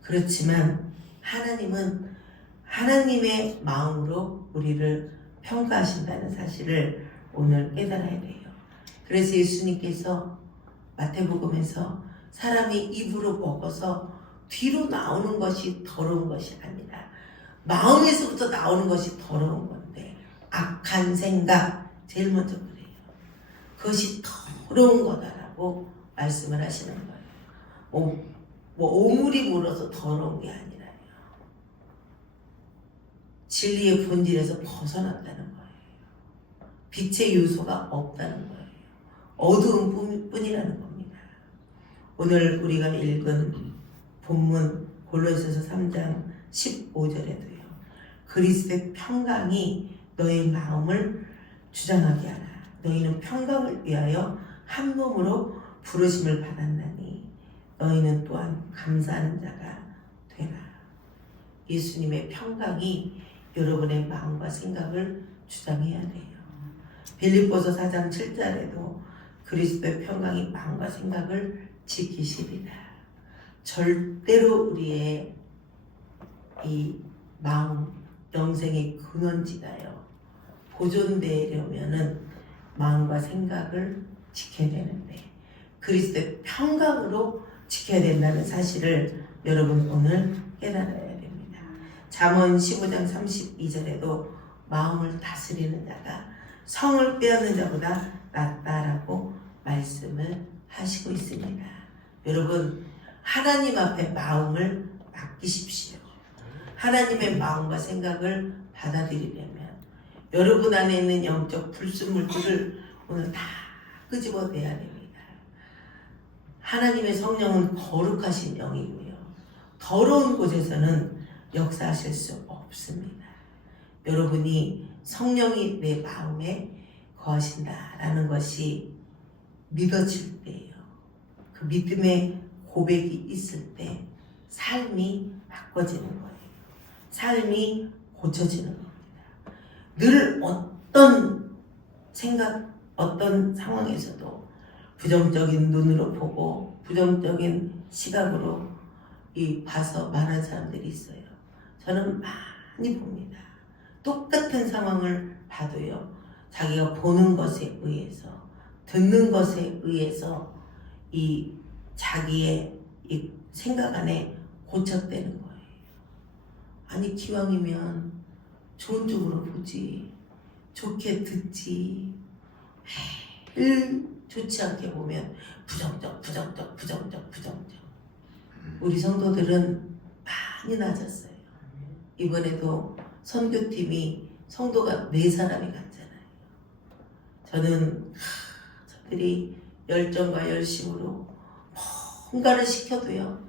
그렇지만 하나님은 하나님의 마음으로 우리를 평가하신다는 사실을 오늘 깨달아야 돼요. 그래서 예수님께서 마태복음에서 사람이 입으로 먹어서 뒤로 나오는 것이 더러운 것이 아니라 마음에서부터 나오는 것이 더러운 건데, 악한 생각 제일 먼저 그래요. 그것이 더러운 거다라고 말씀을 하시는 거예요. 오물이 물어서 더러운 게 아니라요, 진리의 본질에서 벗어났다는 거예요. 빛의 요소가 없다는 거예요. 어두운 뿐이라는 겁니다. 오늘 우리가 읽은 본문 골로새서 3장 15절에도요, 그리스도의 평강이 너의 마음을 주장하게 하라. 너희는 평강을 위하여 한 몸으로 부르심을 받았나니 너희는 또한 감사하는 자가 되라. 예수님의 평강이 여러분의 마음과 생각을 주장해야 돼요. 빌립보서 4장 7절에도 그리스도의 평강이 마음과 생각을 지키시리라. 절대로 우리의 이 마음, 영생의 근원지가요, 보존되려면은 마음과 생각을 지켜야 되는데 그리스도의 평강으로 지켜야 된다는 사실을 여러분 오늘 깨달아야 됩니다. 잠언 15장 32절에도 마음을 다스리는 자가 성을 빼앗는 자보다 낫다라고 말씀을 하시고 있습니다. 여러분, 하나님 앞에 마음을 맡기십시오. 하나님의 마음과 생각을 받아들이려면 여러분 안에 있는 영적 불순물들을 오늘 다 끄집어내야 됩니다. 하나님의 성령은 거룩하신 영이고요, 더러운 곳에서는 역사하실 수 없습니다. 여러분이 성령이 내 마음에 거하신다라는 것이 믿어질 때예요. 그 믿음의 고백이 있을 때 삶이 바꿔지는 거예요. 삶이 고쳐지는 겁니다. 늘 어떤 생각, 어떤 상황에서도 부정적인 눈으로 보고 부정적인 시각으로 봐서 말하는 사람들이 있어요. 저는 많이 봅니다. 똑같은 상황을 봐도요, 자기가 보는 것에 의해서, 듣는 것에 의해서 이 자기의 이 생각 안에 고착되는 거예요. 아니, 기왕이면 좋은 쪽으로 보지, 좋게 듣지, 매일 좋지 않게 보면 부정적. 우리 성도들은 많이 낮았어요. 이번에도 선교팀이 성도가 4사람이 갔잖아요. 저는 저들이 열정과 열심으로 뭔가를 시켜도요,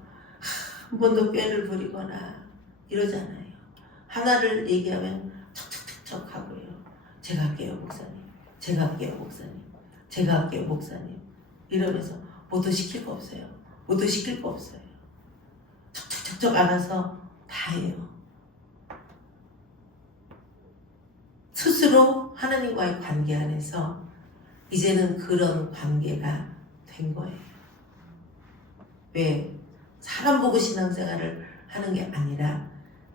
한 번도 꾀를 부리거나 이러잖아요. 하나를 얘기하면 척척척척 하고요. 제가 할게요, 목사님. 제가 할게요, 목사님. 제가 할게요, 목사님. 이러면서 뭐도 시킬 거 없어요. 뭐도 시킬 거 없어요. 척척척 척척 알아서 다 해요. 스스로 하나님과의 관계 안에서 이제는 그런 관계가 된 거예요. 왜? 사람 보고 신앙생활을 하는 게 아니라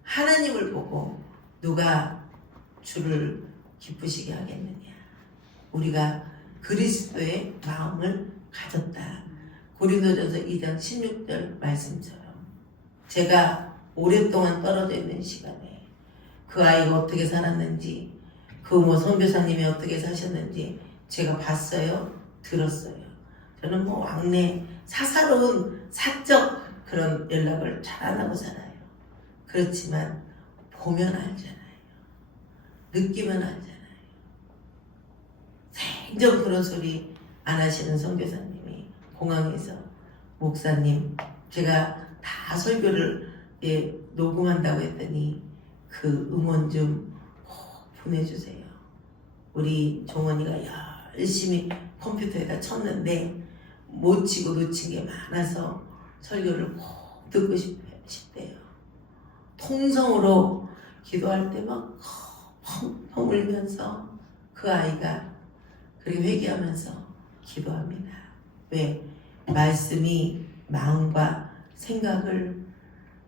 하나님을 보고 누가 주를 기쁘시게 하겠느냐. 우리가 그리스도의 마음을 가졌다. 고린도전서 2장 16절 말씀처럼 제가 오랫동안 떨어져 있는 시간에 그 아이가 어떻게 살았는지 그 뭐 선교사님이 어떻게 사셨는지 제가 봤어요. 들었어요. 저는 뭐 왕래 사사로운 사적 그런 연락을 잘 안 하고 살아요. 그렇지만 보면 알잖아요. 느끼면 알잖아요. 생전 그런 소리 안 하시는 선교사님이 공항에서 목사님 제가 다 설교를 녹음한다고 했더니 그 음원 좀 보내주세요. 우리 종원이가 열심히 컴퓨터에다 쳤는데 못 치고 놓친 게 많아서 설교를 꼭 듣고 싶대요. 통성으로 기도할 때 막 펑펑 울면서 그 아이가 그리고 회개하면서 기도합니다. 왜? 말씀이 마음과 생각을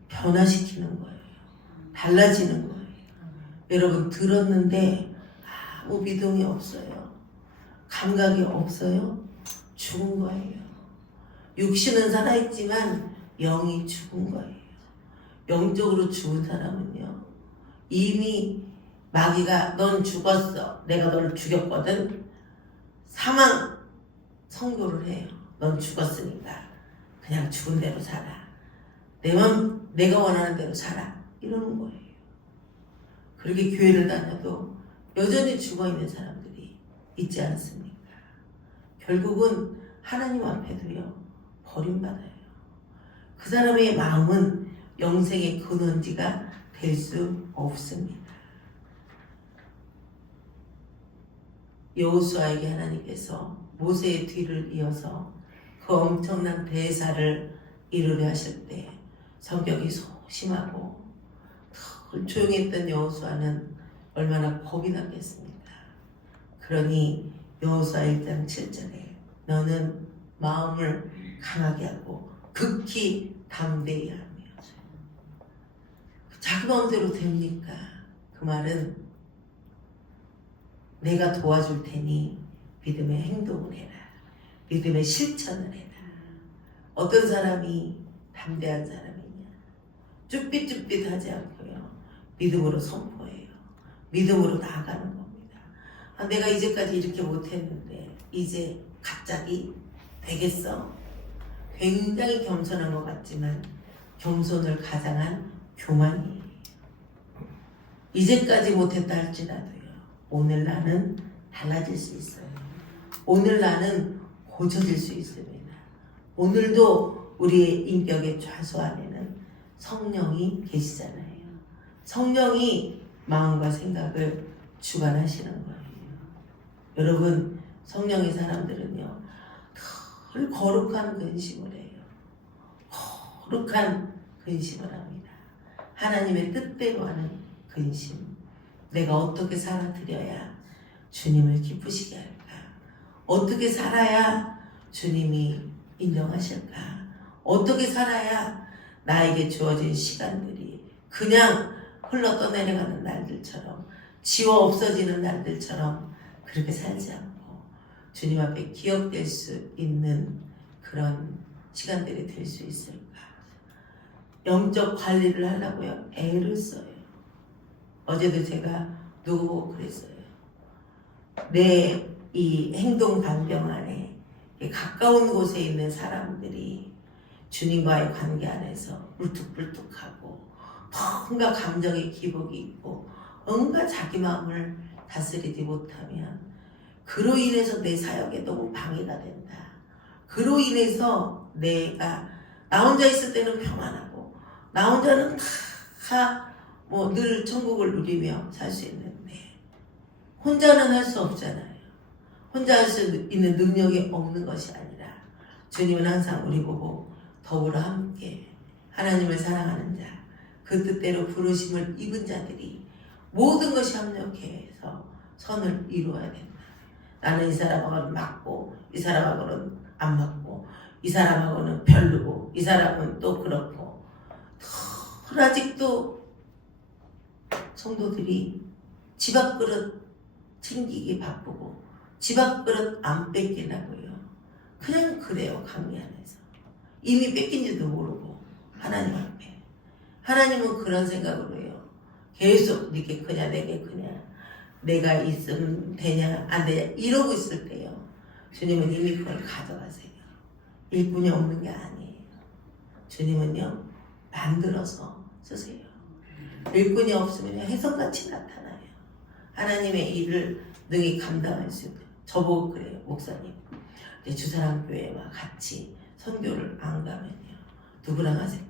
변화시키는 거예요. 달라지는 거예요. 여러분 들었는데 아무 미동이 없어요. 감각이 없어요. 죽은 거예요. 육신은 살아있지만 영이 죽은 거예요. 영적으로 죽은 사람은요. 이미 마귀가 넌 죽었어. 내가 너를 죽였거든. 사망 선고를 해요. 넌 죽었으니까 그냥 죽은 대로 살아. 내가 원하는 대로 살아. 이러는 거예요. 그렇게 교회를 다녀도 여전히 죽어있는 사람들이 있지 않습니까? 결국은 하나님 앞에도요. 버림받아요. 그 사람의 마음은 영생의 근원지가 될 수 없습니다. 여호수아에게 하나님께서 모세의 뒤를 이어서 그 엄청난 대사를 이루려 하실 때 성격이 소심하고 조용했던 여호수아는 얼마나 겁이 났겠습니까? 그러니 여호수아 1장 7절에 너는 마음을 강하게 하고 극히 담대히 하며 자기 마음대로 됩니까? 그 말은 내가 도와줄 테니 믿음의 행동을 해라. 믿음의 실천을 해라. 어떤 사람이 담대한 사람이냐? 쭈삣쭈삣하지 않고요. 믿음으로 선포해요. 믿음으로 나아가는 겁니다. 내가 이제까지 이렇게 못했는데 이제 갑자기 되겠어? 굉장히 겸손한 것 같지만 겸손을 가장한 교만이에요. 이제까지 못했다 할지라도요. 오늘 나는 달라질 수 있어요. 오늘 나는 고쳐질 수 있습니다. 오늘도 우리의 인격의 좌수 안에는 성령이 계시잖아요. 성령이 마음과 생각을 주관하시는 거예요. 여러분 성령의 사람들은요. 늘 거룩한 근심을 해요. 거룩한 근심을 합니다. 하나님의 뜻대로 하는 근심. 내가 어떻게 살아드려야 주님을 기쁘시게 할까? 어떻게 살아야 주님이 인정하실까? 어떻게 살아야 나에게 주어진 시간들이 그냥 흘러 떠내려가는 날들처럼 지워 없어지는 날들처럼 그렇게 살지 않고 주님 앞에 기억될 수 있는 그런 시간들이 될 수 있을까? 영적 관리를 하려고요. 애를 써요. 어제도 제가 누구 보고 그랬어요. 내 이 행동 반경 안에 가까운 곳에 있는 사람들이 주님과의 관계 안에서 울뚝불뚝하고 뭔가 감정의 기복이 있고 뭔가 자기 마음을 다스리지 못하면 그로 인해서 내 사역에 너무 방해가 된다. 그로 인해서 내가 나 혼자 있을 때는 평안하고 나 혼자는 다 뭐 늘 천국을 누리며 살 수 있는데 혼자는 할 수 없잖아요. 혼자 할 수 있는 능력이 없는 것이 아니라 주님은 항상 우리 보고 더불어 함께 하나님을 사랑하는 자, 그 뜻대로 부르심을 입은 자들이 모든 것이 협력해서 선을 이루어야 된다. 나는 이 사람하고는 맞고 이 사람하고는 안 맞고 이 사람하고는 별로고 이 사람은 또 그렇고 아직도 성도들이 집 앞 그릇 챙기기 바쁘고 집 앞 그릇 안 뺏기려고요. 그냥 그래요. 강미 안에서 이미 뺏긴지도 모르고 하나님 앞에 하나님은 그런 생각으로 해요. 계속 네게 크냐 내게 크냐 내가 있으면 되냐 안 되냐 이러고 있을 때요. 주님은 이미 그걸 가져가세요. 일꾼이 없는 게 아니에요. 주님은요 만들어서 쓰세요. 일꾼이 없으면 혜성같이 나타나요. 하나님의 일을 능히 감당할 수 있어요. 저보고 그래요. 목사님 주사랑교회와 같이 선교를 안 가면요 누구랑 하세요?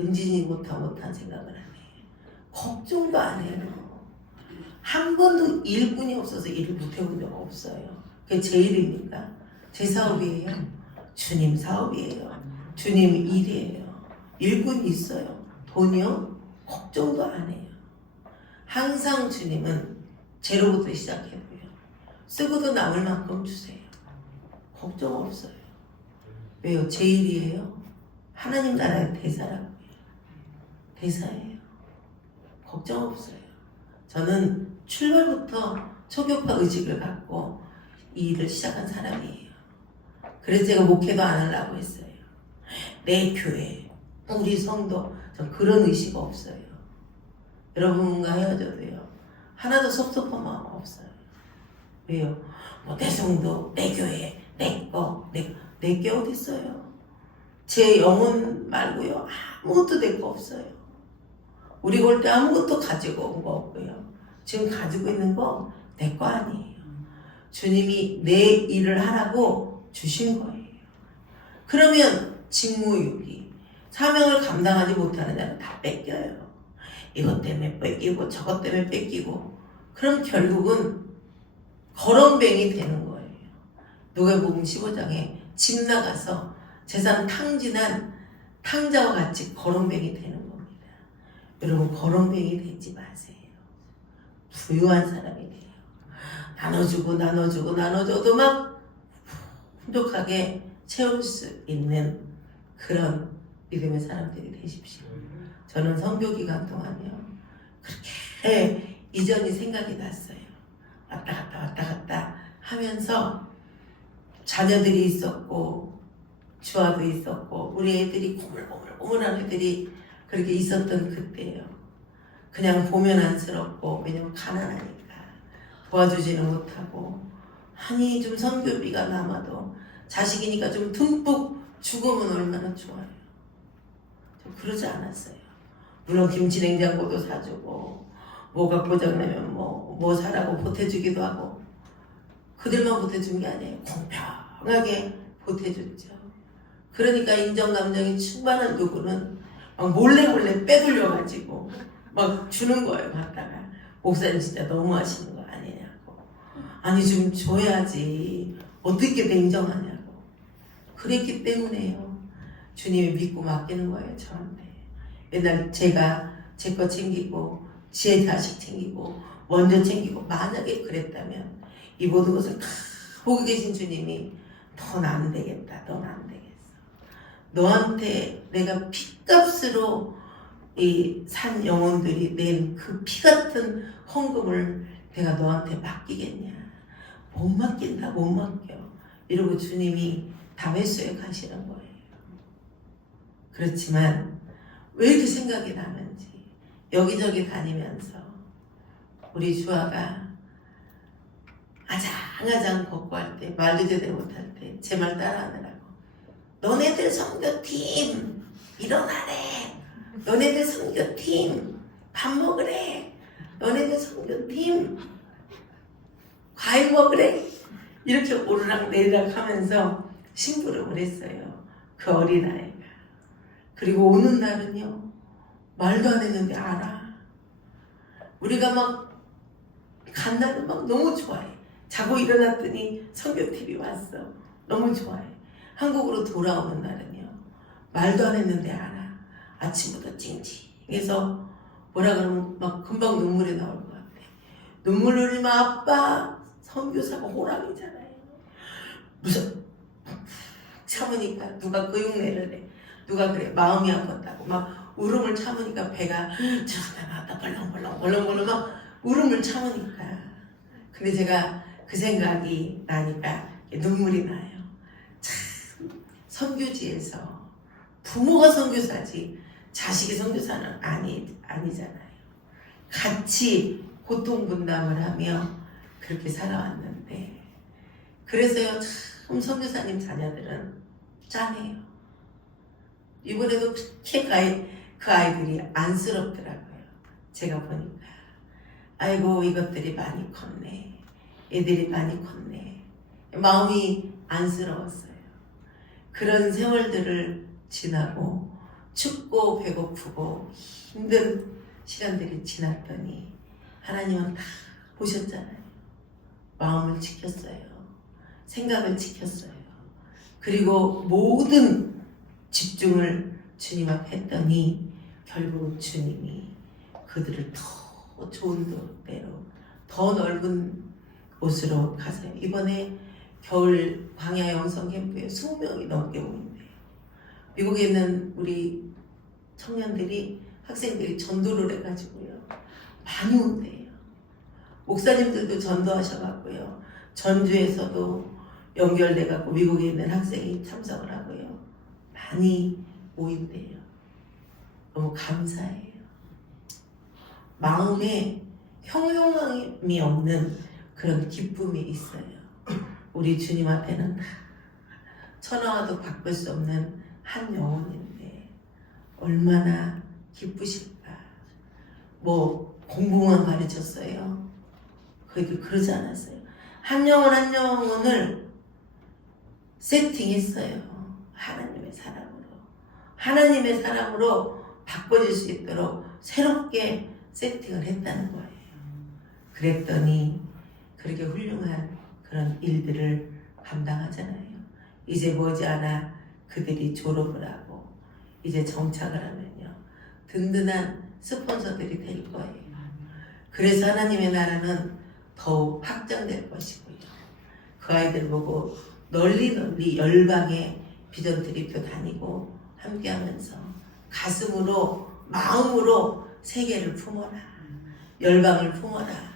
은진이 못한 생각을 안 해요. 걱정도 안 해요. 한 번도 일꾼이 없어서 일을 못해본 적 없어요. 그게 제 일입니까? 제 사업이에요. 주님 사업이에요. 주님 일이에요. 일꾼이 있어요. 돈이요? 걱정도 안 해요. 항상 주님은 제로부터 시작해도요. 쓰고도 남을 만큼 주세요. 걱정 없어요. 왜요? 제 일이에요. 하나님 나라의 대사라고요. 대사예요. 걱정 없어요. 저는 출발부터 초교파 의식을 갖고 이 일을 시작한 사람이에요. 그래서 제가 목회도 안 하려고 했어요. 내 교회, 우리 성도, 전 그런 의식 없어요. 여러분과 헤어져도요. 하나도 섭섭한 마음 없어요. 왜요? 내 성도, 내 교회, 내 게 어딨어요? 제 영혼 말고요. 아무것도 내 거 없어요. 우리 올 때 아무것도 가지고 온 거 없고요. 지금 가지고 있는 거 내 거 아니에요. 주님이 내 일을 하라고 주신 거예요. 그러면 직무유기, 사명을 감당하지 못하는 자는 다 뺏겨요. 이것 때문에 뺏기고 저것 때문에 뺏기고 그럼 결국은 거렁뱅이 되는 거예요. 누가복음 15장에 집 나가서 재산 탕진한 탕자와 같이 거렁뱅이 되는 겁니다. 여러분 거렁뱅이 되지 마세요. 부유한 사람이 돼요. 나눠줘도 막 풍족하게 채울 수 있는 그런 믿음의 사람들이 되십시오. 저는 선교기간 동안요 그렇게 이전이 생각이 났어요. 왔다 갔다 하면서 자녀들이 있었고 주아도 있었고 우리 애들이 고물고물한 애들이 그렇게 있었던 그때예요. 그냥 보면 안쓰럽고 왜냐면 가난하니까 도와주지는 못하고 아니 좀 선교비가 남아도 자식이니까 좀 듬뿍 죽으면 얼마나 좋아요. 좀 그러지 않았어요. 물론 김치 냉장고도 사주고 뭐가 고장나면 뭐 사라고 보태주기도 하고 그들만 보태준 게 아니에요. 공평하게 보태줬죠. 그러니까 인정감정이 충만한 누구는 막 몰래 빼돌려가지고 막 주는 거예요. 갖다가 목사님 진짜 너무 하시는 거 아니냐고. 아니 좀 줘야지 어떻게 냉정하냐고. 그랬기 때문에요. 주님이 믿고 맡기는 거예요. 저한테. 맨날 제가 제 거 챙기고 제 자식 챙기고 먼저 챙기고 만약에 그랬다면 이 모든 것을 다 보고 계신 주님이 넌 안 되겠다. 넌 안 되겠어. 너한테 내가 피값으로 이 산 영혼들이 낸 그 피 같은 헌금을 내가 너한테 맡기겠냐. 못 맡긴다. 못 맡겨. 이러고 주님이 다메섹에 가시는 거예요. 그렇지만 왜 이렇게 생각이 나는지 여기저기 다니면서 우리 주아가 아장아장 걷고 할 때 말도 제대로 못할 때 제 말 따라하느라고 너네들 선교팀 일어나래. 너네들 선교팀 밥 먹으래. 너네들 선교팀 과일 먹으래. 이렇게 오르락 내리락 하면서 심부름을 했어요. 그 어린아이가. 그리고 오는 날은요 말도 안 했는데 알아. 우리가 막 간 날은 막 너무 좋아해. 자고 일어났더니 선교팀이 왔어. 너무 좋아해. 한국으로 돌아오는 날은요 말도 안 했는데 알아. 아침부터 찡찡해서 뭐라 그러면 막 금방 눈물이 나올 것 같아. 눈물 흘리면 아빠 선교사가 호랑이잖아요. 무슨 참으니까 누가 그 흉내를 내. 누가 그래 마음이 아팠다고 막 울음을 참으니까 배가 저다 나왔다 벌렁벌렁 막 울음을 참으니까. 근데 제가 그 생각이 나니까 눈물이 나요. 참 선교지에서 부모가 선교사지 자식이 선교사는 아니잖아요. 같이 고통 분담을 하며 그렇게 살아왔는데 그래서요 참 선교사님 자녀들은 짠해요. 이번에도 그렇게 그 아이들이 안쓰럽더라고요. 제가 보니까 아이고 이것들이 많이 컸네. 애들이 많이 컸네. 마음이 안쓰러웠어요. 그런 세월들을 지나고 춥고 배고프고 힘든 시간들이 지났더니 하나님은 다 보셨잖아요. 마음을 지켰어요. 생각을 지켰어요. 그리고 모든 집중을 주님 앞에 했더니 결국 주님이 그들을 더 좋은 데로 더 넓은 곳으로 가세요. 이번에 겨울 광야 영성 캠프에 20명이 넘게 오는데요. 미국에 있는 우리 청년들이 학생들이 전도를 해가지고요 많이 온대요. 목사님들도 전도하셔갖고요 전주에서도 연결돼갖고 미국에 있는 학생이 참석을 하고요 많이 모인대요. 너무 감사해요. 마음에 형용함이 없는 그런 기쁨이 있어요. 우리 주님 앞에는 천하와도 바꿀 수 없는 한 영혼인데 얼마나 기쁘실까. 뭐 공부만 가르쳤어요. 그래도 그러지 않았어요. 한 영혼 한 영혼을 세팅했어요. 하나님의 사람으로 바꿔줄 수 있도록 새롭게 세팅을 했다는 거예요. 그랬더니 그렇게 훌륭한 그런 일들을 감당하잖아요. 이제 머지않아 그들이 졸업을 하고 이제 정착을 하면요 든든한 스폰서들이 될 거예요. 그래서 하나님의 나라는 더욱 확장될 것이고요. 그 아이들 보고 널리 열방의 비전 트립도 다니고 함께하면서 가슴으로 마음으로 세계를 품어라. 열방을 품어라.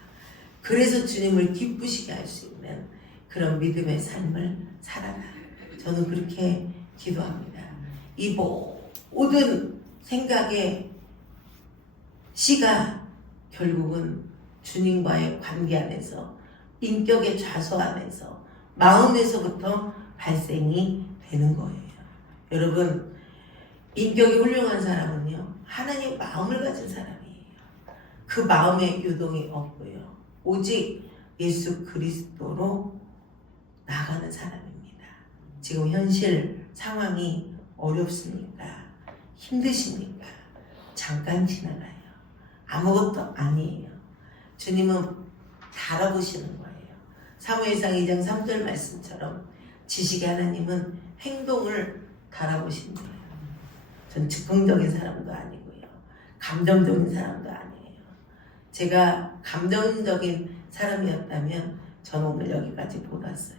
그래서 주님을 기쁘시게 할 수 있는 그런 믿음의 삶을 살아라. 저는 그렇게 기도합니다. 이 모든 생각의 시가 결국은 주님과의 관계 안에서 인격의 좌소 안에서 마음에서부터 발생이 되는 거예요. 여러분 인격이 훌륭한 사람은요 하나님 마음을 가진 사람이에요. 그 마음에 유동이 없고요 오직 예수 그리스도로 나가는 사람입니다. 지금 현실 상황이 어렵습니까? 힘드십니까? 잠깐 지나가요. 아무것도 아니에요. 주님은 다 알아보시는 거예요. 사무엘상 2장 3절 말씀처럼 지식의 하나님은 행동을 다 알아보신대요. 전 즉흥적인 사람도 아니고요. 감정적인 사람도 아니에요. 제가 감정적인 사람이었다면 저는 오늘 여기까지 못 왔어요.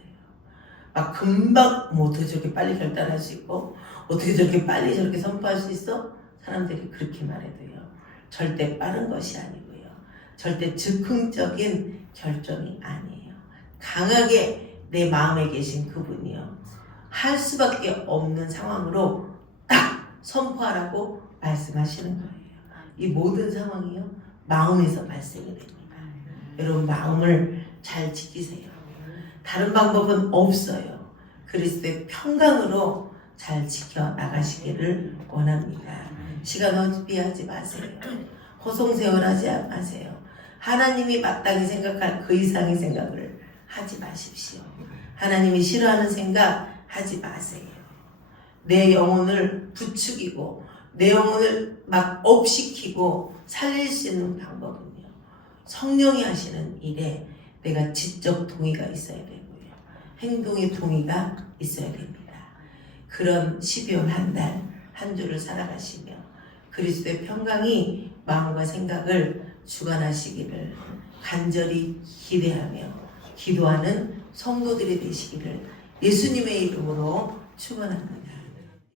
막 금방 뭐 어떻게 저렇게 빨리 결단할 수 있고 어떻게 저렇게 빨리 저렇게 선포할 수 있어? 사람들이 그렇게 말해도요. 절대 빠른 것이 아니고요. 절대 즉흥적인 결정이 아니에요. 강하게 내 마음에 계신 그분이요. 할 수밖에 없는 상황으로 딱 선포하라고 말씀하시는 거예요. 이 모든 상황이요. 마음에서 발생이 됩니다. 여러분 마음을 잘 지키세요. 다른 방법은 없어요. 그리스도의 평강으로 잘 지켜나가시기를 원합니다. 시간 낭비하지 마세요. 허송세월하지 마세요. 하나님이 마땅히 생각할 그 이상의 생각을 하지 마십시오. 하나님이 싫어하는 생각 하지 마세요. 내 영혼을 부추기고 내 영혼을 막 업시키고 살릴 수 있는 방법은요. 성령이 하시는 일에 내가 지적 동의가 있어야 되고요. 행동의 동의가 있어야 됩니다. 그런 12월 한 달 한 주를 살아가시며 그리스도의 평강이 마음과 생각을 주관하시기를 간절히 기대하며 기도하는 성도들이 되시기를 예수님의 이름으로 축원합니다.